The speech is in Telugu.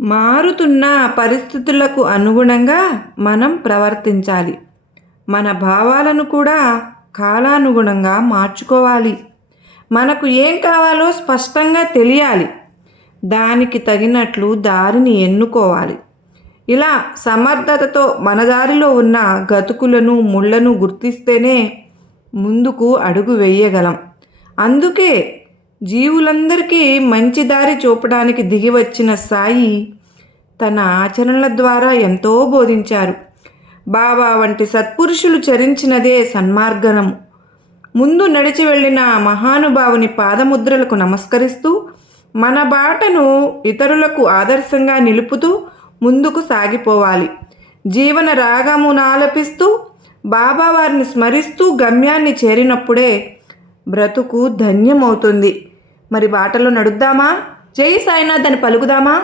మారుతున్న పరిస్థితులకు అనుగుణంగా మనం ప్రవర్తించాలి. మన భావాలను కూడా కాలానుగుణంగా మార్చుకోవాలి. మనకు ఏం కావాలో స్పష్టంగా తెలియాలి. దానికి తగినట్లు దారిని ఎన్నుకోవాలి. ఇలా సమర్థతతో మన దారిలో ఉన్న గతుకులను, ముళ్ళను గుర్తిస్తేనే ముందుకు అడుగు వేయగలం. అందుకే జీవులందరికీ మంచి దారి చూపడానికి దిగివచ్చిన సాయి తన ఆచరణల ద్వారా ఎంతో బోధించారు. బాబా వంటి సత్పురుషులు చరించినదే సన్మార్గము. ముందు నడిచి వెళ్ళిన మహానుభావుని పాదముద్రలకు నమస్కరిస్తూ మన బాటను ఇతరులకు ఆదర్శంగా నిలుపుతూ ముందుకు సాగిపోవాలి. జీవన రాగమును ఆలపిస్తూ బాబా వారిని స్మరిస్తూ గమ్యాన్ని చేరినప్పుడే బ్రతుకు ధన్యమవుతుంది. మరి బాటలో నడుద్దామా? జై సాయినాథ్ అని పలుకుదామా?